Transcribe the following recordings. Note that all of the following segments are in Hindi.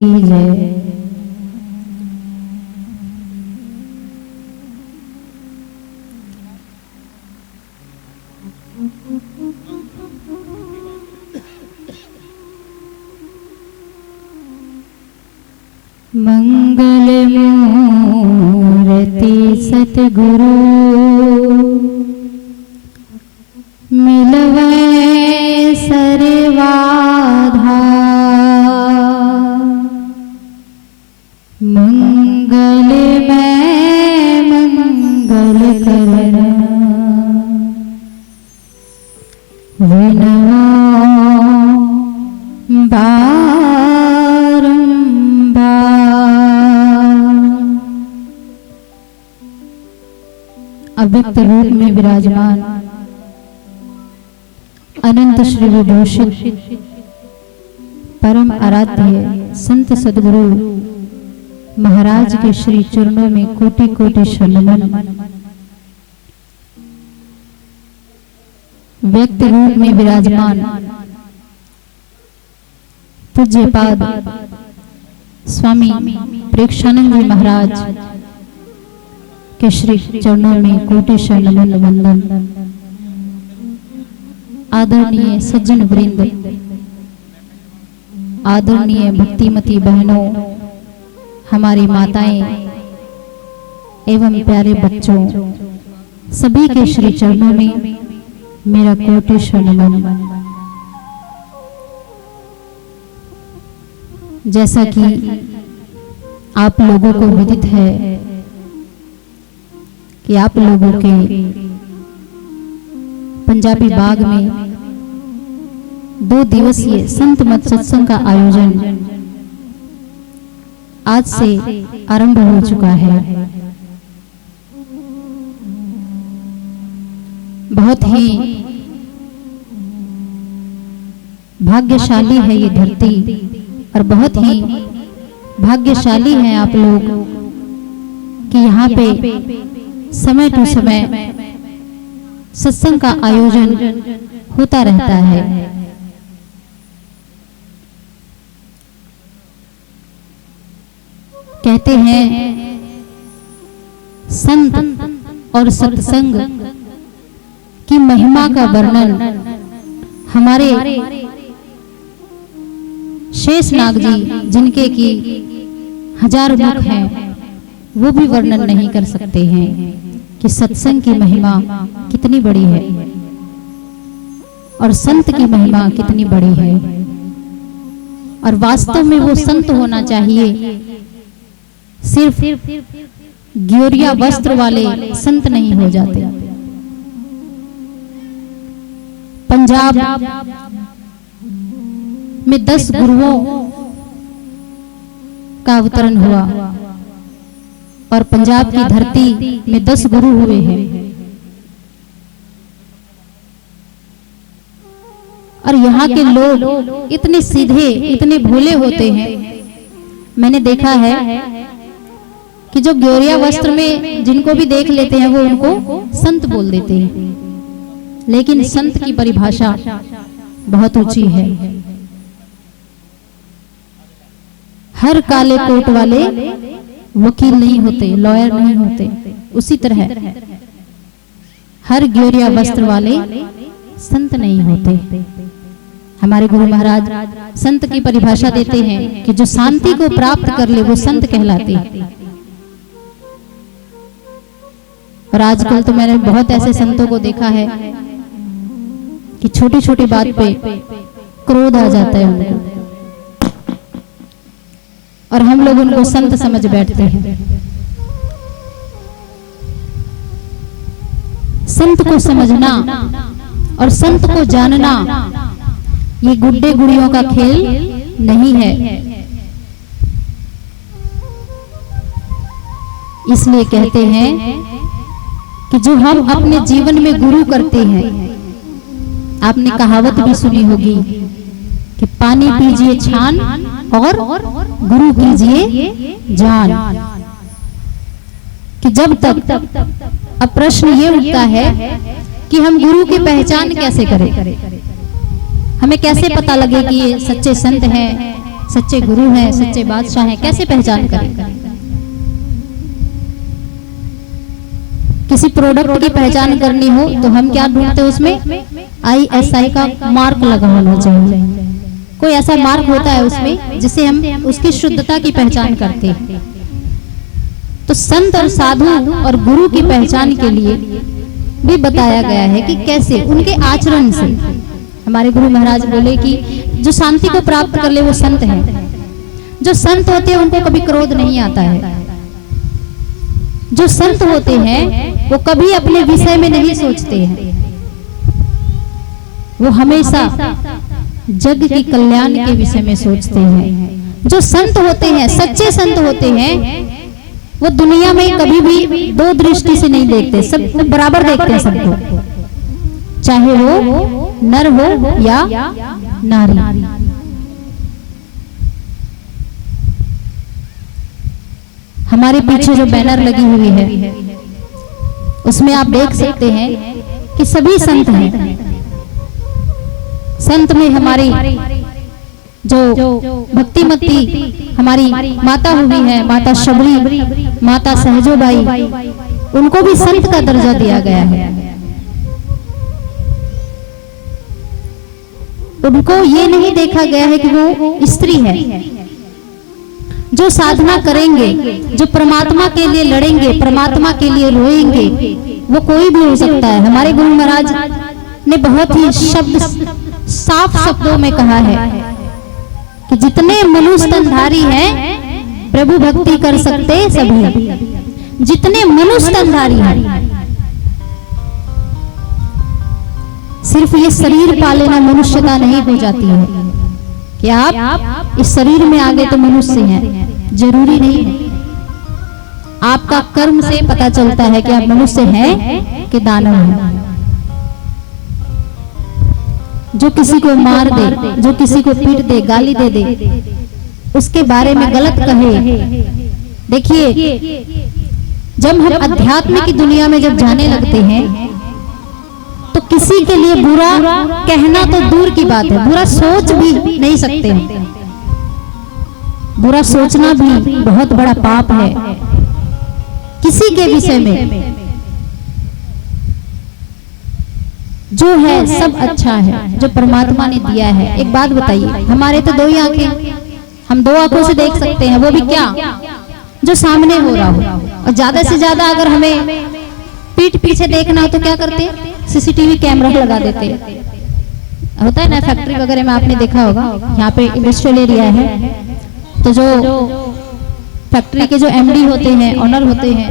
जय। मंगल मूर्ति सतगुरु मिलवे सर्वाधा। मंगल में मंगल करना विनवा अव्यक्त रूप में विराजमान अनंत श्री विभूषित परम आराध्य संत सद्गुरु महाराज के श्री चरणों में कोटि कोटि शरणमन। व्यक्त रूप में विराजमान पूज्यपाद स्वामी प्रेक्षानंद जी महाराज के श्री चरणों में कोटि शरणमन वंदन। आदरणीय सज्जन वृंद, आदरणीय भक्तिमती बहनों, हमारी माताएं एवं प्यारे बच्चों, सभी के श्री चरणों में मेरा कोटि शरणमन। जैसा कि आप लोगों को विदित है कि आप लोगों के पंजाबी बाग में 2 दिवसीय संत मत सत्संग का आयोजन आज से आरंभ हो चुका है। बहुत ही भाग्यशाली है ये धरती और बहुत ही भाग्यशाली हैं आप लोग कि यहाँ पे समय टू समय सत्संग का आयोजन होता रहता है। कहते हैं संत और सत्संग की महिमा का वर्णन हमारे शेषनाग जी, जिनके की 1000 मुख हैं, वो भी वर्णन नहीं कर सकते हैं कि सत्संग की महिमा कितनी बड़ी है और संत की महिमा कितनी बड़ी है। और वास्तव में वो संत होना चाहिए, सिर्फ ग्योरिया वस्त्र वाले संत नहीं हो जाते। पंजाब में 10 गुरुओं का अवतरण हुआ और पंजाब की धरती में 10 गुरु हुए हैं। और यहाँ के लोग इतने सीधे, इतने भोले होते हैं। मैंने देखा है कि जो ग्योरिया वस्त्र में जिनको भी देख लेते हैं वो उनको संत बोल देते हैं, लेकिन संत की परिभाषा बहुत ऊंची है। हर काले कोट वाले वकील नहीं होते, लॉयर नहीं होते। उसी तरह हर ग्योरिया वस्त्र वाले संत नहीं होते। हमारे गुरु महाराज संत की परिभाषा देते हैं कि जो शांति को प्राप्त कर ले वो संत कहलाते हैं। और आजकल तो मैंने बहुत ऐसे संतों को देखा है कि छोटी छोटी बात पे क्रोध आ जाता है उनको और हम लोग उनको संत समझ बैठते हैं। संत को समझना और संत को जानना ये गुड्डे गुड़ियों का खेल नहीं है। इसलिए कहते हैं कि जो हम अपने जीवन में गुरु करते हैं, आपने कहावत भी सुनी होगी कि पानी पीजिए छान और गुरु कीजिए जान। कि जब तक अब प्रश्न ये उठता है कि हम गुरु की पहचान कैसे करें, हमें कैसे पता लगे कि ये सच्चे संत हैं सच्चे गुरु हैं, सच्चे बादशाह हैं, कैसे पहचान करें? किसी प्रोडक्ट की पहचान करनी हो तो हम क्या ढूंढते हैं? उसमें ISI का मार्क लगा होना चाहिए। कोई ऐसा मार्क होता है उसमें जिससे हम उसकी शुद्धता की पहचान करते हैं। तो संत और साधु और गुरु की पहचान के लिए भी बताया गया है कि कैसे उनके आचरण से। हमारे गुरु महाराज बोले कि जो शांति को प्राप्त कर ले वो संत है। जो संत होते हैं उनको कभी क्रोध नहीं आता है। जो संत होते हैं वो कभी अपने विषय में नहीं सोचते हैं, वो हमेशा जग की कल्याण के विषय में सोचते हैं। जो संत होते हैं, सच्चे संत होते हैं, वो दुनिया में कभी भी दो दृष्टि से नहीं देखते, सब बराबर देखते हैं सबको, चाहे वो नर हो या नारी। हमारे पीछे जो बैनर लगी हुई है उसमें आप देख सकते हैं कि सभी संत हैं। संत में हमारी जो भक्तिमती हमारी माता हुई है, माता शबरी, माता सहजोबाई, उनको भी संत का दर्जा दिया गया है। उनको ये नहीं देखा गया है कि वो स्त्री है। जो साधना करेंगे, जो परमात्मा के लिए लड़ेंगे, परमात्मा के लिए रोएंगे, वो कोई भी हो सकता है। हमारे गुरु महाराज ने बहुत ही साफ शब्दों में कहा है कि जितने मनुष्य तनधारी हैं प्रभु भक्ति कर सकते सभी। जितने मनुष्य तनधारी हैं, सिर्फ ये शरीर पा लेना मनुष्यता नहीं हो जाती है कि आप इस शरीर में आ गए तो मनुष्य हैं, जरूरी नहीं है। आपका कर्म से पता चलता है कि आप मनुष्य हैं कि दानव हैं। जो किसी को मार दे, जो किसी को पीट दे, गाली दे दे, उसके बारे में गलत कहे। देखिए, जब हम अध्यात्म की दुनिया में जब जाने लगते हैं तो किसी के लिए बुरा कहना तो दूर की बात है, बुरा सोच भी नहीं सकते हैं। बुरा सोचना भी बहुत बड़ा पाप है किसी के विषय में। जो है सब अच्छा है, जो परमात्मा ने दिया है। एक बात बताइए, हमारे तो दो ही आंखें, हम दो आंखों से देख सकते हैं, वो भी क्या जो सामने हो रहा हो। और ज्यादा से ज्यादा अगर हमें पीठ पीछे देखना हो तो क्या करते हैं? CCTV कैमरा लगा देते हैं। होता है ना फैक्ट्री वगैरह में, आपने देखा होगा, यहाँ पे इंडस्ट्रियल एरिया है तो जो फैक्ट्री के जो MD होते हैं, ऑनर होते हैं,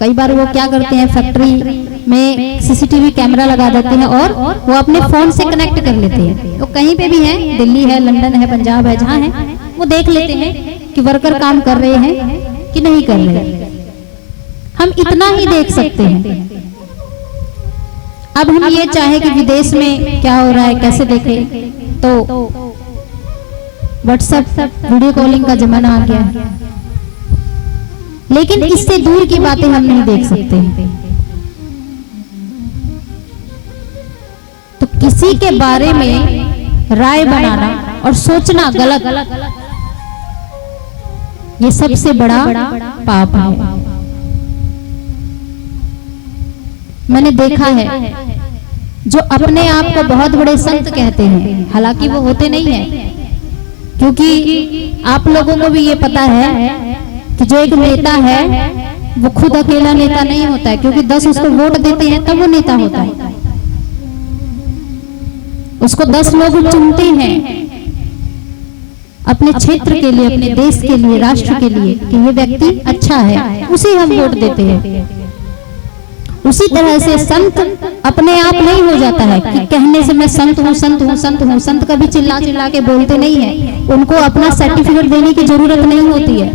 कई बार वो क्या करते हैं, फैक्ट्री में CCTV कैमरा लगा देते हैं और वो अपने फोन से कनेक्ट कर लेते हैं। वो कहीं पे भी है, दिल्ली है, लंदन है, पंजाब है, जहाँ है, वो देख लेते हैं कि वर्कर काम कर रहे हैं कि नहीं कर रहे। हम इतना ही देख सकते हैं। अब हम ये चाहे कि विदेश में क्या हो रहा है कैसे देखें, तो व्हाट्सएप वीडियो कॉलिंग का जमाना आ गया है, लेकिन इससे दूर की बातें हम नहीं देख सकते। तो किसी के बारे में राय बनाना और सोचना गलत, ये सबसे बड़ा पाप है। मैंने देखा है जो अपने आप को बहुत बड़े संत कहते हैं, हालांकि वो होते नहीं हैं, क्योंकि आप लोगों को भी ये पता है कि जो एक नेता है वो खुद अकेला नेता नहीं होता है, क्योंकि 10 उसको वोट देते हैं तब वो नेता होता है। उसको 10 लोग चुनते हैं अपने क्षेत्र के लिए, अपने देश के लिए, राष्ट्र के लिए कि ये व्यक्ति अच्छा है, उसे हम वोट देते हैं। उसी तरह से संत अपने आप नहीं हो जाता है कि कहने से मैं संत हूँ, संत हूँ, संत हूँ। संत कभी चिल्ला चिल्ला के बोलते नहीं है, उनको अपना सर्टिफिकेट देने की जरूरत नहीं होती है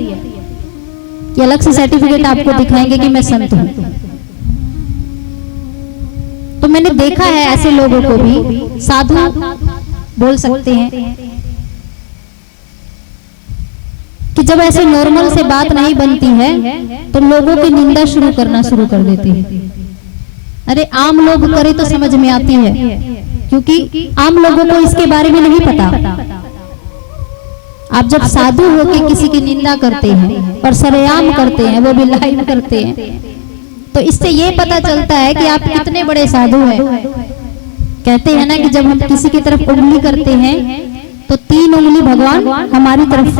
कि अलग से सर्टिफिकेट आपको दिखाएंगे कि मैं संत हूँ। तो मैंने देखा है ऐसे लोगों को भी साधु बोल सकते हैं कि जब ऐसे नॉर्मल से बात नहीं बनती है तो लोगों की निंदा शुरू करना शुरू कर देती है। अरे आम लोग करे तो समझ में आती है, क्योंकि आम लोगों को इसके बारे में नहीं पता। आप जब साधु होके किसी की निंदा करते हैं और सरेआम करते हैं, वो भी लाइव करते हैं, तो इससे ये पता चलता है कि आप कितने बड़े साधु हैं। कहते हैं ना कि जब हम किसी की तरफ उंगली करते हैं तो 3 उंगली भगवान हमारी तरफ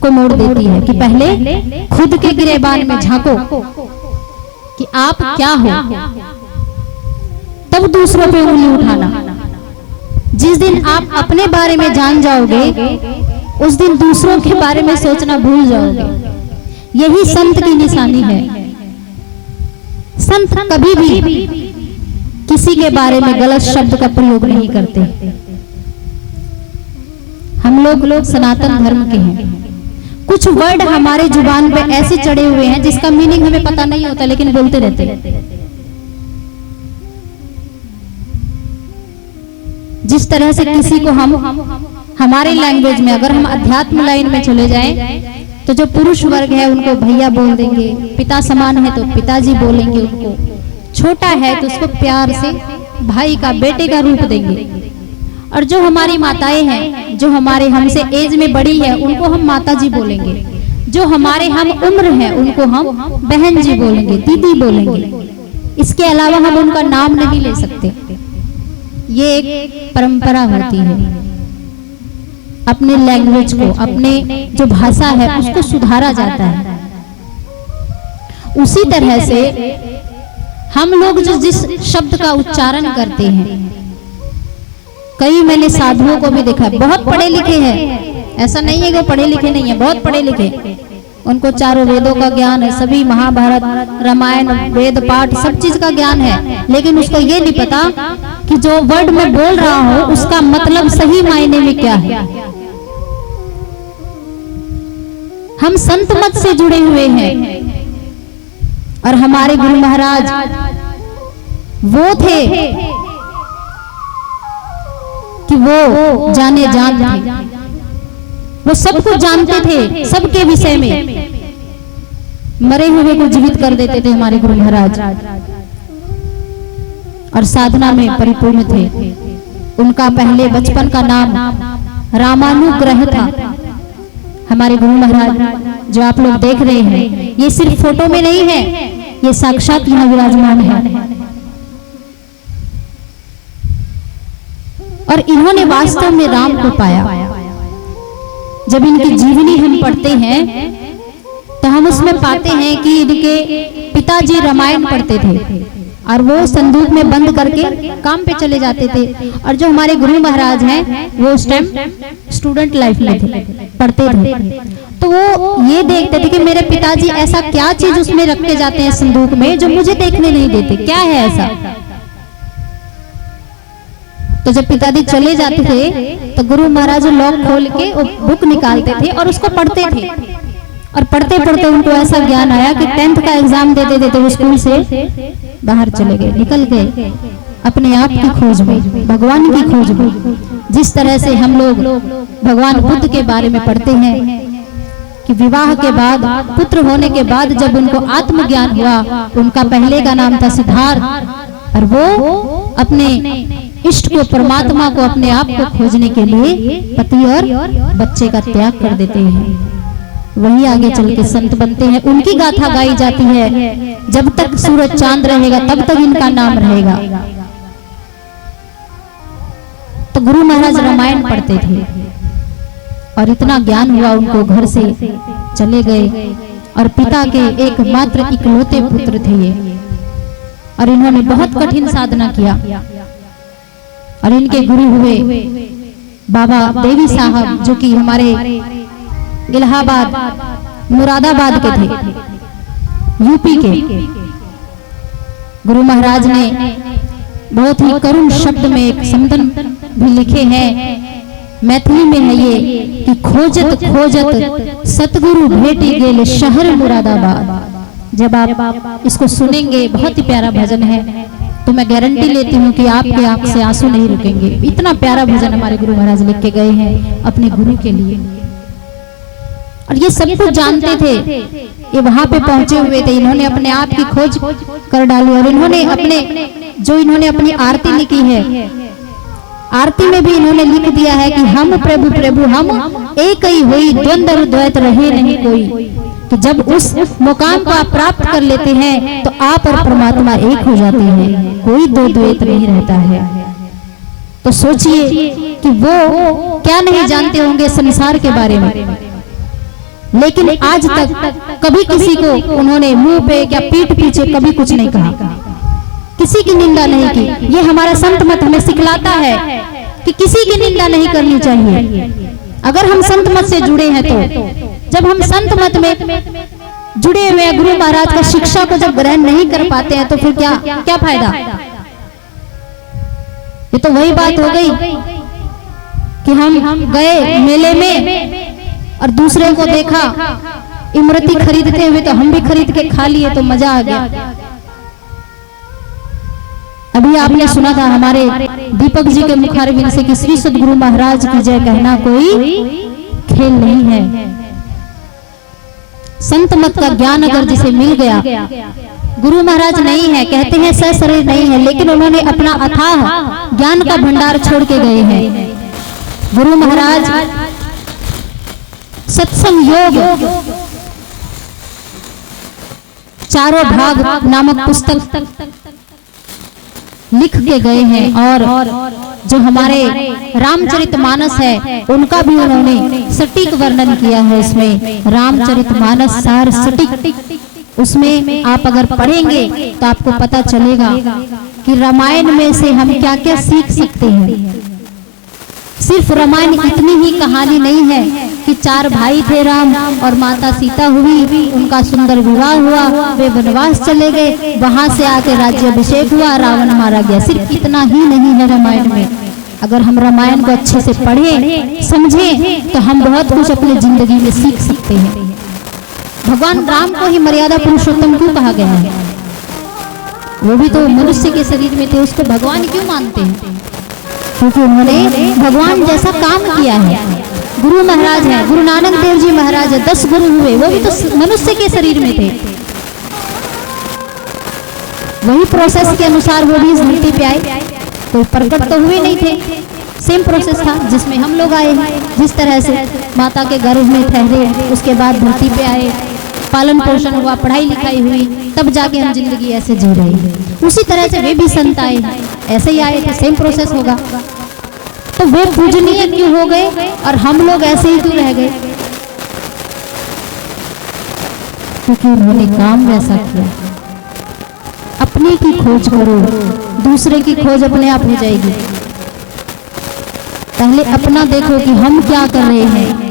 को मोड़ देती है कि पहले खुद के गिरेबान में झांको कि आप क्या हो, तब दूसरों पे उंगली उठाना। जिस दिन आप अपने बारे में जान जाओगे उस दिन दूसरों के बारे में सोचना भूल जाओगे। यही संत की निशानी है। संत कभी भी किसी के बारे में गलत शब्द का प्रयोग नहीं करते। हम लोग सनातन धर्म के हैं। कुछ वर्ड हमारे जुबान पे ऐसे चढ़े हुए हैं जिसका मीनिंग हमें पता नहीं होता, लेकिन बोलते रहते हैं। जिस तरह से किसी को हम हमारे लैंग्वेज में, अगर हम अध्यात्म लाइन में चले जाएं तो जो पुरुष वर्ग है उनको भैया बोल देंगे, पिता समान है तो पिताजी बोलेंगे, उनको छोटा है तो उसको प्यार से भाई का, बेटे का रूप देंगे। और जो हमारी माताएं हैं, जो हमारे हमसे एज में बड़ी है, उनको हम माताजी बोलेंगे। जो हमारे हम उम्र है उनको हम बहन जी बोलेंगे, दीदी बोलेंगे। इसके अलावा हम उनका नाम नहीं ले सकते। ये एक परंपरा होती है। अपने लैंग्वेज को, अपने जो भाषा है उसको सुधारा जाता है। उसी तरह से हम लोग जो जिस शब्द का उच्चारण करते हैं, कई मैंने साधुओं को भी देखा, बहुत पढ़े लिखे हैं, ऐसा नहीं है कि पढ़े लिखे नहीं है, बहुत पढ़े लिखे, उनको चारों वेदों का ज्ञान है, सभी महाभारत रामायण वेद पाठ सब चीज का ज्ञान है, लेकिन उसको ये नहीं पता कि जो वर्ड मैं बोल रहा हूं उसका मतलब सही मायने में क्या है। हम संत मत से जुड़े हुए हैं और हमारे गुरु महाराज वो थे कि वो जाने जान थे, वो सब कुछ जानते थे, सबके विषय में। मरे हुए को जीवित कर देते थे हमारे गुरु महाराज, और साधना में परिपूर्ण थे। उनका पहले बचपन का नाम रामानुग्रह था। हमारे गुरु महाराज जो आप लोग देख रहे हैं, ये सिर्फ फोटो में नहीं है, ये साक्षात यहाँ विराजमान है। और इन्होंने वास्तव में राम को पाया। जब इनकी जीवनी हम पढ़ते हैं तो हम उसमें पाते हैं कि इनके पिताजी रामायण पढ़ते थे और वो संदूक में बंद करके काम पे चले जाते थे। और जो हमारे गुरु महाराज हैं वो उस टाइम स्टूडेंट लाइफ में थे, पढ़ते थे, तो वो ये देखते थे कि मेरे पिताजी ऐसा क्या चीज उसमें रख के जाते हैं संदूक में जो मुझे देखने नहीं देते, क्या है ऐसा। तो जब पिताजी चले जाते थे तो गुरु महाराज लॉक खोल के वो बुक निकालते थे और उसको पढ़ते थे। और पढ़ते पढ़ते उनको ऐसा ज्ञान आया कि 10th का एग्जाम देते देते वो स्कूल से बाहर चले गए, निकल गए अपने आप की खोज में, भगवान की खोज में। जिस तरह से हम लोग भगवान बुद्ध के बारे में पढ़ते हैं कि विवाह के बाद, पुत्र होने के बाद जब उनको आत्मज्ञान हुआ, उनका पहले का नाम था सिद्धार्थ, और वो अपने इष्ट को, परमात्मा को, अपने आप को खोजने के लिए पति और बच्चे का त्याग कर देते हैं। वही आगे चल के संत बनते हैं। उनकी गाथा गाई जाती है, जब तक सूरज चांद रहेगा तब तक इनका नाम रहेगा। तो गुरु महाराज रामायण पढ़ते थे और इतना ज्ञान हुआ उनको, घर से चले गए और पिता के एकमात्र इकलौते पुत्र थे ये। और इन्होंने बहुत कठिन साधना किया और इनके गुरु हुए बाबा देवी साहब, जो कि हमारे इलाहाबाद मुरादाबाद के थे, यूपी के। गुरु महाराज ने बहुत ही करुण शब्द में एक संबंध भी लिखे हैं, मैथिली में है ये कि खोजत खोजत सतगुरु भेटी गेल शहर मुरादाबाद। जब आप इसको सुनेंगे, बहुत ही प्यारा भजन है, तो मैं गारंटी लेती हूँ कि आपके आंख से आंसू नहीं रुकेंगे। इतना प्यारा भजन हमारे गुरु महाराज लिख के गए हैं अपने गुरु के लिए। और ये सब कुछ जानते थे, ये वहां पे पहुंचे हुए थे। इन्होंने अपने आप की खोज कर डाली और इन्होंने अपनी आरती लिखी है आरती में भी इन्होंने लिख दिया है कि हम प्रभु प्रभु हम एक ही हुई, द्वंद्व और द्वैत रहे नहीं कोई। कि जब उस मुकाम को आप प्राप्त कर लेते हैं तो आप और परमात्मा एक हो जाते हैं, कोई दो द्वैत नहीं रहता है। तो सोचिए कि वो क्या नहीं जानते होंगे संसार के बारे में, लेकिन आज तक कभी किसी को उन्होंने मुंह पे या पीठ पीछे कभी कुछ नहीं कहा, किसी की निंदा नहीं की। ये हमारा संत मत हमें सिखलाता है कि किसी की निंदा नहीं करनी चाहिए। अगर हम संत मत से जुड़े हैं तो जब हम संत मत में जुड़े हुए गुरु महाराज का शिक्षा को जब ग्रहण नहीं कर पाते हैं तो फिर क्या फायदा। ये तो वही बात हो गई कि हम गए मेले में और दूसरे को देखा इमरती खरीदते हुए तो हम भी खरीद के खा लिए तो मजा आ गया। अभी आपने सुना था हमारे दीपक जी के मुखारबिंद से कि श्री सद्गुरु महाराज की जय कहना कोई खेल नहीं है। संत मत का ज्ञान अगर जिसे मिल गया, गुरु महाराज नहीं है, कहते हैं सशरीर नहीं है, लेकिन उन्होंने अपना अथाह ज्ञान का भंडार छोड़ के गए हैं। गुरु महाराज सत्संग योग चारों भाग नामक पुस्तक लिख के गए हैं, और जो हमारे रामचरितमानस है उनका भी उन्होंने सटीक वर्णन किया है। इसमें रामचरितमानस सार सटीक, उसमें आप अगर पढ़ेंगे तो आपको पता चलेगा कि रामायण में से हम क्या क्या सीख सकते हैं। सिर्फ रामायण इतनी ही कहानी नहीं है कि चार भाई थे राम और माता सीता हुई, उनका सुंदर विवाह हुआ, वे वनवास चले गए, वहां से आके राज्याभिषेक हुआ, रावण मारा गया। सिर्फ इतना ही नहीं है रामायण में। अगर हम रामायण को अच्छे से पढ़ें समझें तो हम बहुत कुछ अपनी जिंदगी में सीख सकते हैं। भगवान राम को ही मर्यादा पुरुषोत्तम क्यों कहा गया है? वो भी तो मनुष्य के शरीर में थे, उसको भगवान क्यों मानते हैं? क्योंकि उन्होंने भगवान जैसा काम किया है। गुरु महाराज है, गुरु नानक देव जी महाराज है, 10 गुरु हुए, वो भी तो मनुष्य के शरीर में थे। वही प्रोसेस के अनुसार वो भी इस धरती पे आए, कोई प्रकट तो हुए नहीं थे। सेम प्रोसेस था जिसमें हम लोग आए हैं। जिस तरह से माता के गर्भ में ठहरे, उसके बाद धरती पे आए, पालन पोषण हुआ, पढ़ाई लिखाई हुई, तब जाके हम जिंदगी ऐसे जी रहे हैं। उसी तरह से वे भी संत आए, ऐसे ही आए थे, सेम प्रोसेस होगा। तो वे पूजनीय क्यों हो गए और हम लोग ऐसे ही क्यों रह गए? क्योंकि उन्होंने काम वैसा किया। अपने की खोज करो, दूसरे की खोज अपने आप हो जाएगी। पहले अपना देखो कि हम क्या कर रहे हैं।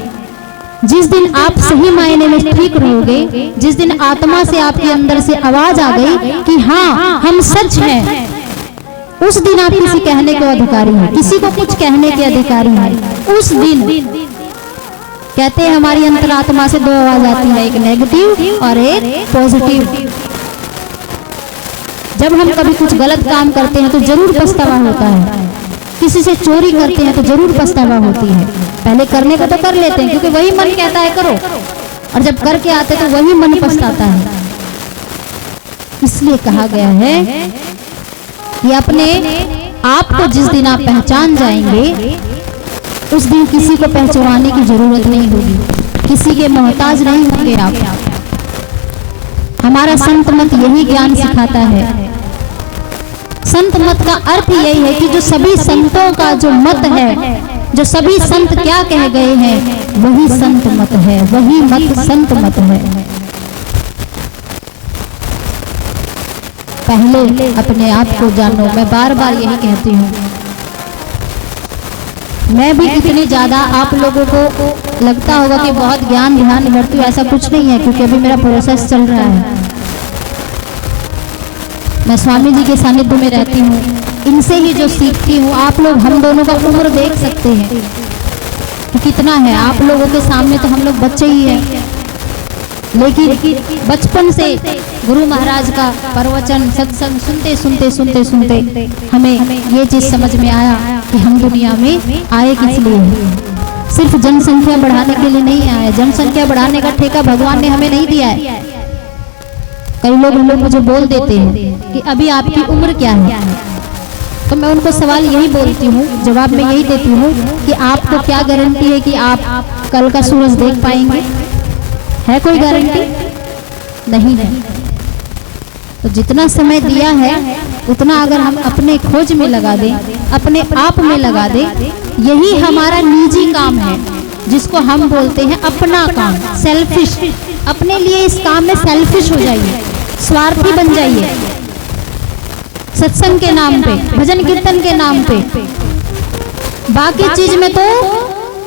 जिस दिन आप सही मायने में ठीक रहोगे, जिस दिन आत्मा से आपके अंदर से आवाज आ गई कि हाँ हम सच हैं, उस दिन आप किसी कहने के अधिकारी हैं, किसी को कुछ कहने के अधिकारी हैं। उस दिन कहते हैं हमारी अंतरात्मा से 2 आवाज आती है, एक नेगेटिव और एक पॉजिटिव। जब हम कभी कुछ गलत काम करते हैं तो जरूर पछतावा होता है, किसी से चोरी करते हैं तो जरूर पछतावा होती है। पहले करने को तो कर लेते हैं क्योंकि वही मन कहता है करो, और जब करके आते तो वही मन पछताता है। इसलिए कहा गया है कि अपने आप को जिस दिन आप पहचान जाएंगे, उस दिन किसी को पहचानने की जरूरत नहीं होगी, किसी के मोहताज नहीं होंगे आप। हमारा संत मत यही ज्ञान सिखाता है। संत मत का अर्थ यही है कि जो सभी संतों का जो मत है, जो सभी संत क्या कह गए हैं, वही संत मत है, वही मत संत मत है। पहले अपने आप को जानो। मैं बार बार यही कहती हूँ। मैं भी इतनी ज्यादा आप लोगों को लगता होगा कि बहुत ज्ञान ध्यान भरती हूँ, ऐसा कुछ नहीं है, क्योंकि अभी मेरा प्रोसेस चल रहा है। मैं स्वामी जी के सानिध्य में रहती हूँ, इनसे ही जो सीखती हूँ। आप लोग हम दोनों का उम्र देख सकते हैं कि कितना है। आप लोगों के सामने तो हम लोग बच्चे ही हैं, लेकिन बचपन से गुरु महाराज का प्रवचन सत्संग सुनते सुनते सुनते सुनते हमें ये चीज समझ में आया कि हम दुनिया में आए किस लिए। सिर्फ जनसंख्या बढ़ाने के लिए नहीं आए। जनसंख्या बढ़ाने का ठेका भगवान ने हमें नहीं दिया है। कई लोग मुझे बोल देते हैं कि अभी आपकी उम्र क्या है, तो मैं उनको सवाल यही बोलती हूँ, जवाब में यही देती हूँ कि आपको क्या गारंटी है कि आप कल का सूरज देख पाएंगे? है कोई गारंटी? नहीं है। तो जितना समय दिया है उतना अगर हम अपने खोज में लगा दें, अपने आप में लगा दें, यही हमारा निजी काम है जिसको हम बोलते हैं अपना काम, सेल्फिश। अपने लिए इस काम में सेल्फिश हो जाइए, स्वार्थी बन जाइए। सत्संग के नाम पे, भजन कीर्तन के नाम पे, बाकी चीज में तो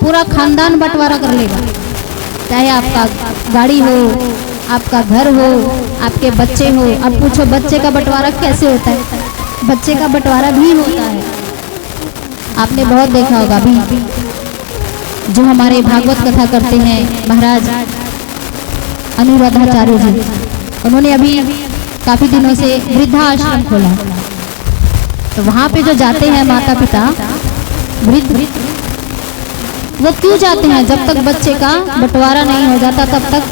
पूरा खानदान बंटवारा कर लेगा। चाहे आपका गाड़ी हो, आपका घर हो, आपके बच्चे हो। अब पूछो बच्चे का बंटवारा कैसे होता है? बच्चे का बंटवारा भी होता है। आपने बहुत देखा होगा अभी जो हमारे भागवत कथा करते हैं महाराज अनुराधाचार्य जी, उन्होंने अभी काफी दिनों से वृद्धाश्रम खोला। तो वहां पे जो जाते हैं माता पिता वृद्ध, वो क्यों जाते हैं? जब तक बच्चे का बंटवारा नहीं हो जाता तब तक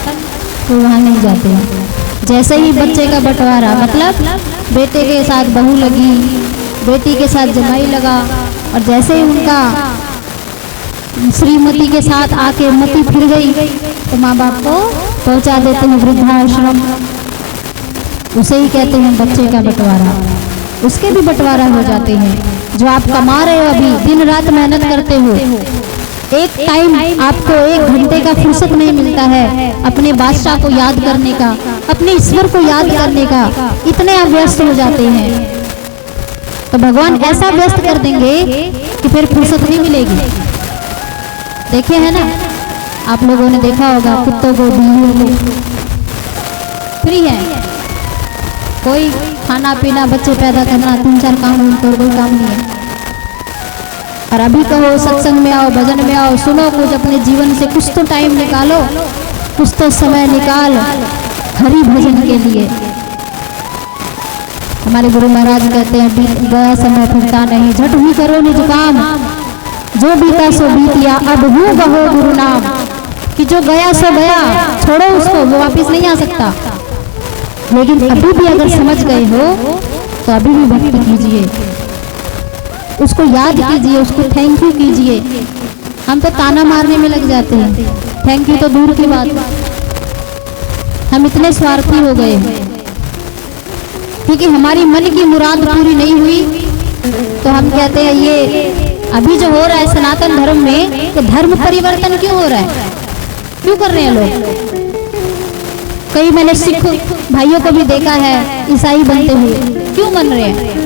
तो वहाँ नहीं जाते हैं। जैसे ही बच्चे का बंटवारा, मतलब बेटे के साथ बहू लगी, बेटी के साथ जमाई लगा, और जैसे ही उनका श्रीमती के साथ आके मती फिर गई तो माँ बाप को पहुँचा देते हैं वृद्धाश्रम। उसे ही कहते हैं बच्चे का बंटवारा। उसके भी बंटवारा हो जाते हैं। जो आप कमा रहे हो, अभी दिन रात मेहनत करते हो, एक टाइम आपको 1 घंटे का फुर्सत नहीं मिलता है अपने बादशाह को याद करने का, अपने ईश्वर को याद करने का। इतने आप व्यस्त हो जाते हैं तो भगवान ऐसा व्यस्त कर देंगे कि फिर फुर्सत नहीं मिलेगी। देखे है ना, आप लोगों ने देखा होगा कुत्तों को, बिल्लियों को फ्री है, कोई खाना पीना, बच्चे पैदा करना, 3-4 काम, उनको कोई काम नहीं है। और अभी कहो सत्संग में आओ, भजन में आओ, सुनो कुछ, अपने जीवन से कुछ तो टाइम निकालो, कुछ तो समय निकाल हरि भजन के लिए। हमारे गुरु महाराज कहते हैं बीत गया समय फिरता नहीं, झट ही करो निज काम, जो बीता सो बीतिया, अब हूँ कहो गुरु नाम। कि जो गया सो गया, छोड़ो उसको, वो वापिस नहीं आ सकता। लेकिन अभी भी अगर समझ गए हो तो अभी भी भक्ति कीजिए, उसको याद कीजिए, उसको थैंक यू कीजिए। हम तो ताना मारने में लग जाते हैं, थैंक यू तो दूर की बात। हम इतने स्वार्थी हो गए क्योंकि हमारी मन की मुराद पूरी नहीं हुई तो हम कहते हैं ये अभी जो हो रहा है सनातन धर्म में, तो धर्म परिवर्तन क्यों हो रहा है? क्यों कर रहे हैं लोग? कई मैंने सिख भाइयों को भी देखा है ईसाई बनते हुए, क्यों बन रहे हैं?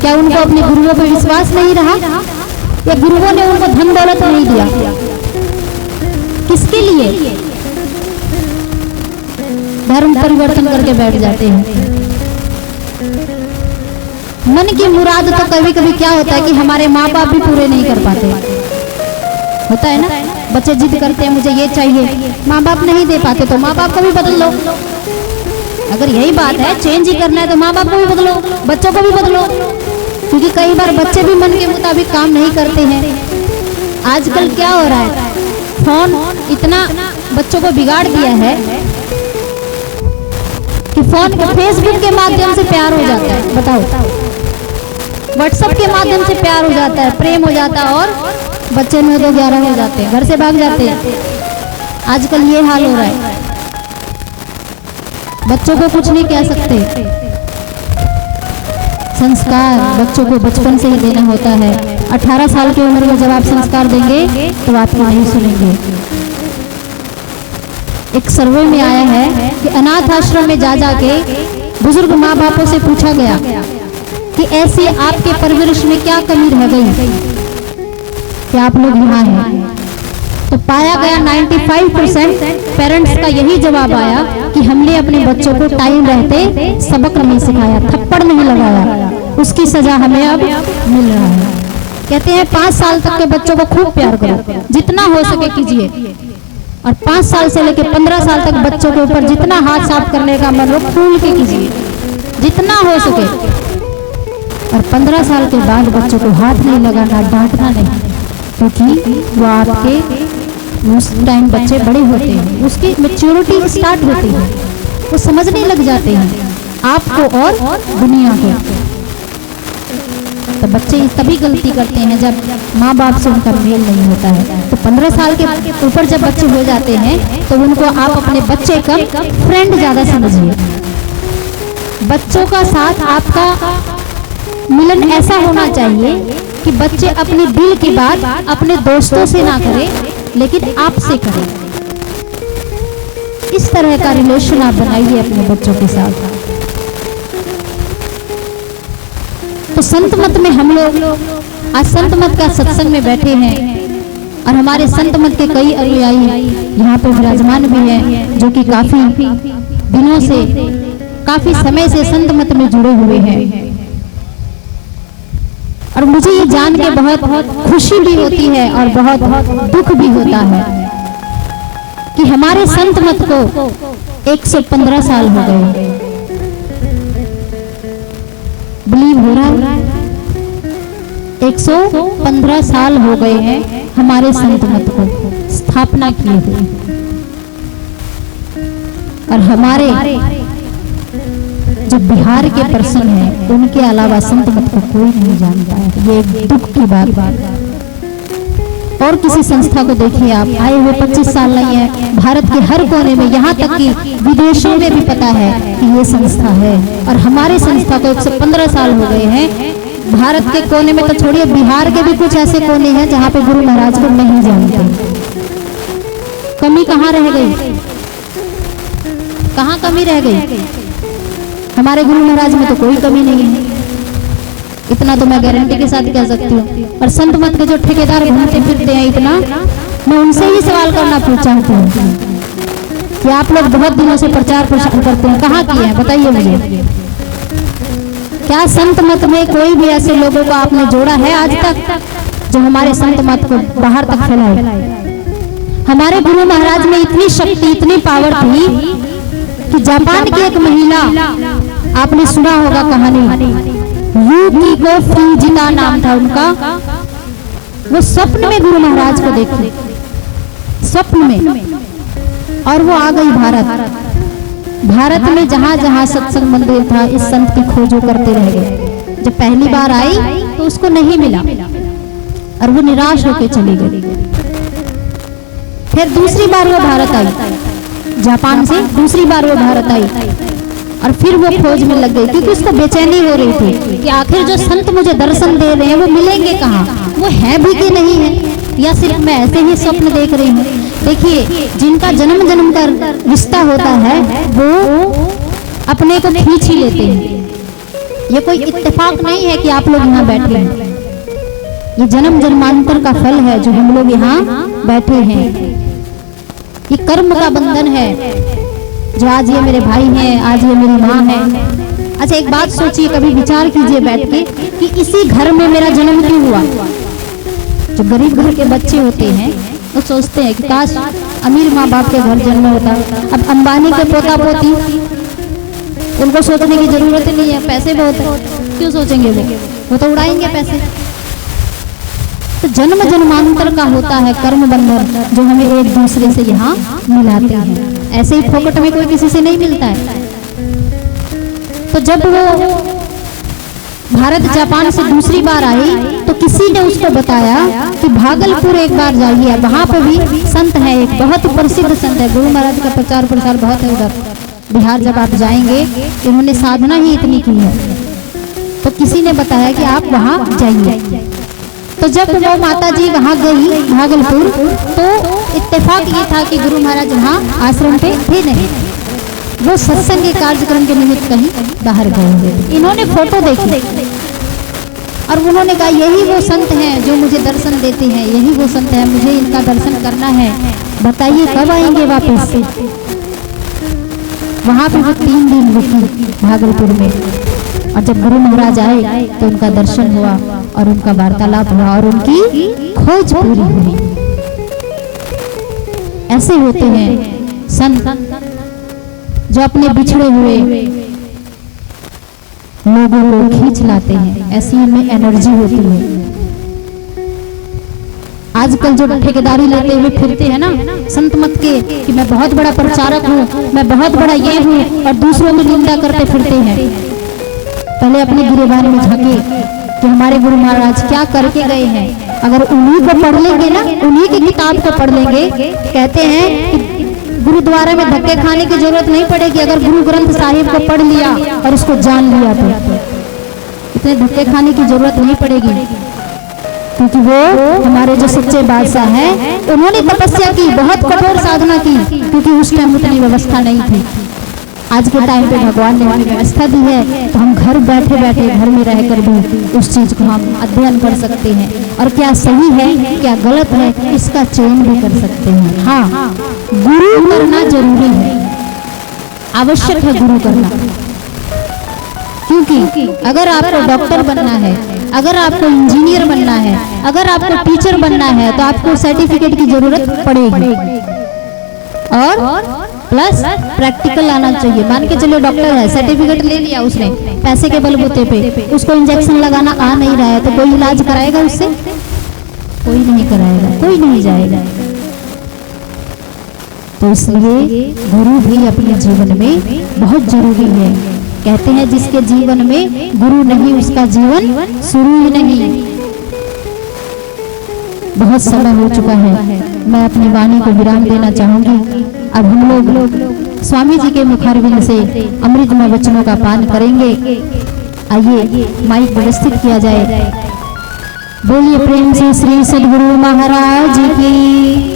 क्या उनको अपने गुरुओं पर विश्वास नहीं रहा, या गुरुओं ने उनको धन दौलत नहीं दिया? किसके लिए धर्म परिवर्तन करके बैठ जाते हैं? मन की मुराद तो कभी कभी क्या होता है कि हमारे माँ बाप भी पूरे नहीं कर पाते। होता है ना, बच्चे जिद करते हैं मुझे ये चाहिए, माँ बाप नहीं दे पाते तो माँ बाप को भी बदल लो। अगर यही बात है, चेंज ही करना है तो माँ बाप को भी बदलो, बच्चों को भी बदलो। क्योंकि कई बार बच्चे भी मन के मुताबिक काम नहीं करते हैं। आजकल क्या हो रहा है, फोन इतना बच्चों को बिगाड़ दिया है कि फोन फेसबुक के माध्यम से प्यार हो जाता है। बताओ, व्हाट्सएप के माध्यम से प्यार हो जाता है, प्रेम हो जाता है, और बच्चे 9-11 हो जाते हैं, घर से भाग जाते हैं। आजकल ये हाल हो रहा है। बच्चों को कुछ नहीं कह सकते। संस्कार बच्चों को बचपन से ही देना होता है। 18 साल की उम्र में जब आप संस्कार देंगे तो आपको नहीं सुनेंगे। एक सर्वे में आया है कि अनाथ आश्रम में जा जाके बुजुर्ग माँ बापों से पूछा गया कि ऐसी आपके परवरिश में क्या कमी रह गई कि आप लोग यहाँ हैं। तो पाया गया 95% पेरेंट्स का यही जवाब आया कि हमने अपने बच्चों को टाइम रहते सबक नहीं सिखाया, थप्पड़ नहीं लगाया, उसकी सजा हमें अब मिल रहा है। कहते हैं 5 साल तक के बच्चों को खूब प्यार करो, जितना हो सके कीजिए, और 5 साल से लेकर 15 साल तक बच्चों के ऊपर जितना हाथ साफ करने का मन हो खुल के कीजिए, जितना हो सके। और 15 साल के बाद बच्चों को हाथ नहीं लगाना, डांटना नहीं, क्योंकि वो आपके उस टाइम बच्चे बड़े होते हैं, उसकी मैच्योरिटी स्टार्ट होती है, वो समझने लग जाते हैं आपको और दुनिया को। तो बच्चे तभी गलती करते हैं जब माँ बाप से उनका मेल नहीं होता है। तो 15 साल के ऊपर जब बच्चे हो जाते हैं तो उनको आप अपने बच्चे का फ्रेंड ज्यादा समझिए। बच्चों का साथ आपका मिलन ऐसा होना चाहिए कि बच्चे अपने दिल की बात अपने दोस्तों से ना करें, लेकिन आपसे करें। इस तरह का रिलेशन आप बनाइए अपने बच्चों के साथ। तो संत मत में हम लोग आज संत मत का सत्संग में बैठे हैं और हमारे संत मत के कई अनुयायी यहाँ पे विराजमान भी हैं, जो कि काफी दिनों से, काफी समय से संत मत में जुड़े हुए हैं। और मुझे ये जान के बहुत खुशी भी होती है और बहुत दुख भी होता है कि हमारे संत मत को 115 साल हो गए। बिलीव हो रहा है? 115 साल हो गए हैं हमारे संत मत को स्थापना किए हुए। और हमारे जो बिहार के पर्सन हैं उनके अलावा संत मत को कोई नहीं जानता है। ये एक दुख की बात है। और किसी संस्था को देखिए आप, आए हुए 25 साल नहीं है, भारत के हर कोने में, यहाँ तक कि विदेशों में भी पता है कि ये संस्था है। और हमारे संस्था को 115 साल हो गए हैं। भारत के कोने में तो छोड़िए, बिहार के भी कुछ ऐसे कोने हैं जहाँ पे गुरु महाराज को नहीं जानते। कमी कहाँ रह गई? कहाँ कमी रह गई? हमारे गुरु महाराज में तो कोई कमी नहीं है, इतना तो मैं गारंटी के साथ कह सकती हूँ। और संत मत के जो ठेकेदार घूमते फिरते हैं इतना, मैं उनसे ही सवाल करना चाहती हूँ कि आप लोग बहुत दिनों से प्रचार प्रसार करते हैं, कहाँ किए हैं बताइए मुझे। क्या संत मत में कोई भी ऐसे लोगों को आपने जोड़ा है आज तक जो हमारे संत मत को बाहर तक फैलाए? हमारे गुरु महाराज में इतनी शक्ति, इतनी पावर थी कि जापान की एक महिला, आपने सुना होगा कहानी, यूकिको फुजिता नाम था उनका, वो स्वप्न में गुरु महाराज को देखी, स्वप्न में, और वो आ गई भारत। भारत में जहां जहां सत्संग मंदिर था इस संत की खोजो करते रह गए। जब पहली बार आई तो उसको नहीं मिला और वो निराश होकर चली गई। फिर दूसरी बार वो भारत आई, जापान से दूसरी बार वो भारत आई और फिर वो खोज में लग गई, क्योंकि उसको बेचैनी हो रही थी कि आखिर जो संत मुझे दर्शन दे रहे हैं वो मिलेंगे कहाँ, वो है भी कि नहीं है, या सिर्फ मैं ऐसे ही स्वप्न देख रही हूँ। देखिए, जिनका जन्म जन्म का रिश्ता होता है वो अपने को खींच ही लेते हैं। ये कोई इत्तेफाक नहीं है कि आप लोग यहाँ बैठे हैं, ये जन्म जन्मांतर का फल है जो हम लोग यहाँ बैठे हैं। ये कर्म का बंधन है जो आज ये मेरे भाई हैं, आज ये मेरी माँ है। अच्छा, एक बात सोचिए, कभी विचार कीजिए बैठ के कि इसी घर में मेरा जन्म क्यों हुआ। जो गरीब घर के बच्चे होते हैं वो सोचते हैं कि काश अमीर माँ बाप के घर जन्म होता। अब अंबानी के पोता पोती, उनको सोचने की जरूरत नहीं है, पैसे बहुत है, क्यों सोचेंगे वो तो उड़ाएंगे पैसे। तो जन्म जन्मांतर का होता है कर्म बंधन जो हमें एक दूसरे से यहाँ मिलाते हैं। ऐसे ही फोकट में कोई किसी से नहीं मिलता है। तो जब वो भारत जापान से दूसरी बार आई तो किसी ने उसको बताया कि भागलपुर एक बार जाइए, वहां पर भी संत है, एक बहुत प्रसिद्ध संत है, गुरु महाराज का प्रचार प्रसार बहुत है उधर बिहार। जब आप जाएंगे, इन्होंने साधना ही इतनी की है, तो किसी ने बताया कि आप वहां जाइए। तो जब वो माता जी वहां गई भागलपुर, तो इत्तेफाक ये था कि गुरु महाराज वहां आश्रम पे थे नहीं, वो सत्संग के कार्यक्रम के निमित्त कहीं बाहर गए हुए। इन्होंने फोटो देखी और उन्होंने कहा यही वो संत हैं जो मुझे दर्शन देते हैं, यही वो संत हैं, मुझे इनका दर्शन करना है, बताइए कब आएंगे वापस। वहां पे वो 3 दिन रुकी भागलपुर में, और जब गुरु महाराज आए तो उनका दर्शन हुआ और उनका वार्तालाप हुआ और उनकी खोज पूरी हुई। ऐसे होते हैं संत जो अपने बिछड़े हुए लोगों को खींच लाते हैं, ऐसी में एनर्जी होती है। आजकल जो ठेकेदारी लेते हुए फिरते हैं ना संत मत के कि मैं बहुत बड़ा प्रचारक हूँ, मैं बहुत बड़ा ये हूँ, और दूसरों की निंदा करते फिरते हैं। पहले अपने गिरेबान में झांके कि हमारे गुरु महाराज क्या करके गए हैं। अगर उन्हीं को पढ़ लेंगे ना, उन्हीं की किताब को पढ़ लेंगे, कहते हैं कि गुरुद्वारा में धक्के खाने की जरूरत नहीं पड़ेगी। अगर गुरु ग्रंथ साहिब को पढ़ लिया और उसको जान लिया तो इतने धक्के खाने की जरूरत नहीं पड़ेगी, क्योंकि वो हमारे जो सच्चे बादशाह हैं उन्होंने तपस्या की, बहुत कठोर साधना की, क्योंकि उस टाइम उतनी व्यवस्था नहीं थी। आज के टाइम पे भगवान ने व्यवस्था दी है, तो हम घर बैठे बैठे घर में रहकर भी उस चीज को हम अध्ययन कर सकते हैं, और क्या सही है क्या गलत है इसका चयन भी कर सकते हैं। हाँ, गुरु करना जरूरी है, आवश्यक है गुरु करना, क्योंकि अगर आपको डॉक्टर बनना है, अगर आपको इंजीनियर बनना है, अगर आपको टीचर बनना है, तो आपको सर्टिफिकेट की जरूरत पड़ेगी और प्लस प्रैक्टिकल आना चाहिए। मान के चलो डॉक्टर है, सर्टिफिकेट ले लिया उसने पैसे के बलबूते पे, उसको इंजेक्शन लगाना आ नहीं रहा है, तो कोई इलाज कराएगा उससे? कोई नहीं कराएगा, कोई नहीं जाएगा। तो इसलिए गुरु भी अपने जीवन में बहुत जरूरी है। कहते हैं जिसके जीवन में गुरु नहीं उसका जीवन शुरू ही नहीं। बहुत समय हो चुका है, मैं अपनी वाणी को विराम देना चाहूंगी। अब हम लोग स्वामी जी के मुखारविंद से अमृतमय वचनों का पान करेंगे। आइए माइक व्यवस्थित किया जाए। बोलिए प्रेम से श्री सद्गुरु महाराज की।